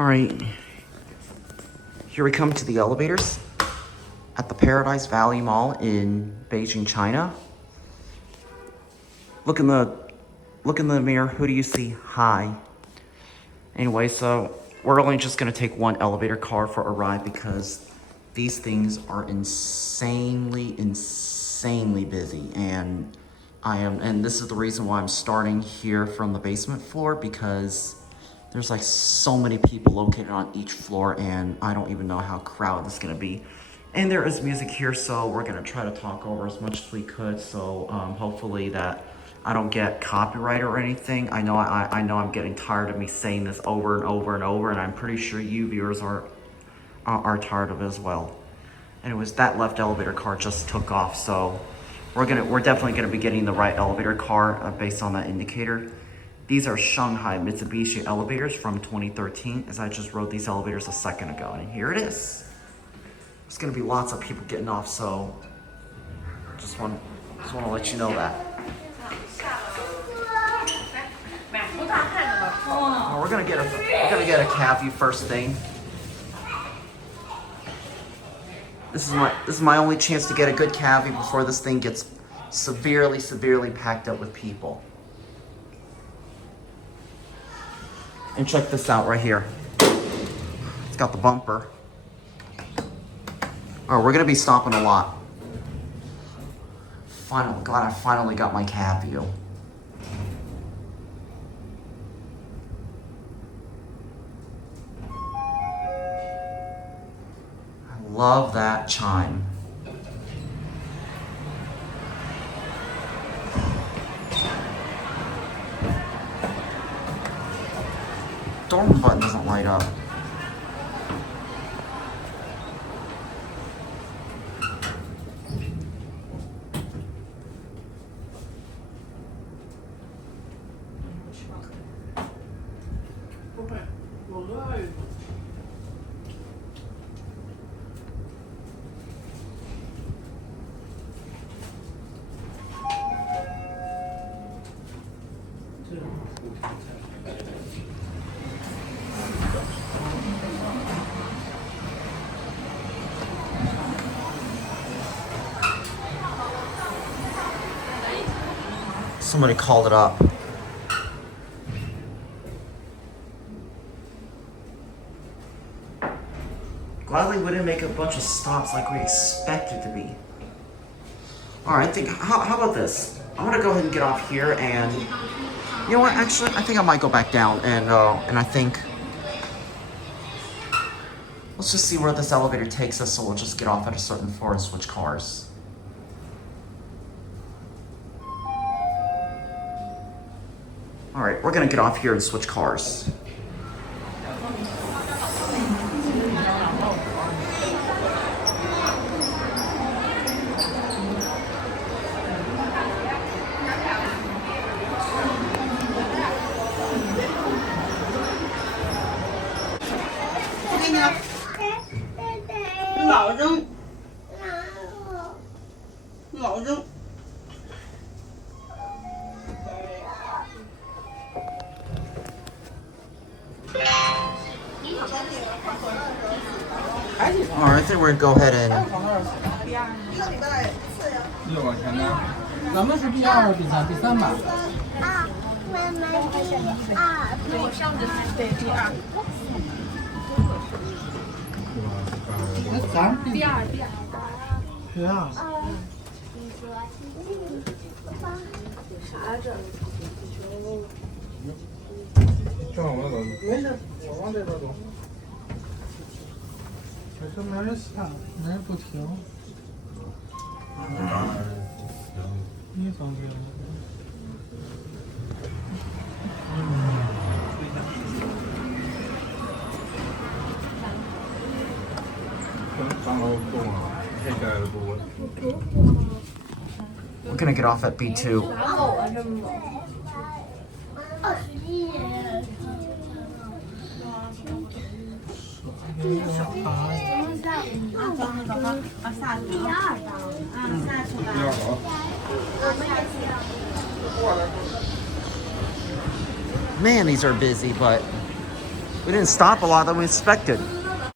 All right, here we come to the elevators at the Paradise Valley Mall in Beijing, China. Look in the mirror. Who do you see? Hi. Anyway, so we're only just gonna take one elevator car for a ride because these things are insanely busy, and and this is the reason why I'm starting here from the basement floor, because there's like so many people located on each floor, and I don't even know how crowded this is gonna be. And there is music here, so we're gonna try to talk over as much as we could. So hopefully that I don't get copyright or anything. I know I'm getting tired of me saying this over and over and over, and I'm pretty sure you viewers are tired of it as well. Anyways, that left elevator car just took off, so we're definitely gonna be getting the right elevator car based on that indicator. These are Shanghai Mitsubishi elevators from 2013, as I just rode these elevators a second ago, and here it is. There's gonna be lots of people getting off, so just want to let you know that. Oh, we're gonna get a cab view first thing. This is my only chance to get a good cab view before this thing gets severely packed up with people. And check this out right here. It's got the bumper. Oh, we're gonna be stopping a lot. Glad I finally got my cab view. I love that chime. Door button doesn't light up. Somebody called it up. Gladly we didn't make a bunch of stops like we expected to be. All right, how about this? I'm gonna go ahead and get off here, and you know what? Actually, I think I might go back down, and I think let's just see where this elevator takes us. So we'll just get off at a certain floor and switch cars. All right, we're gonna get off here and switch cars. All right, I think we're gonna go ahead and. We're gonna get off at B2. Man, these are busy, but We didn't stop a lot that we inspected.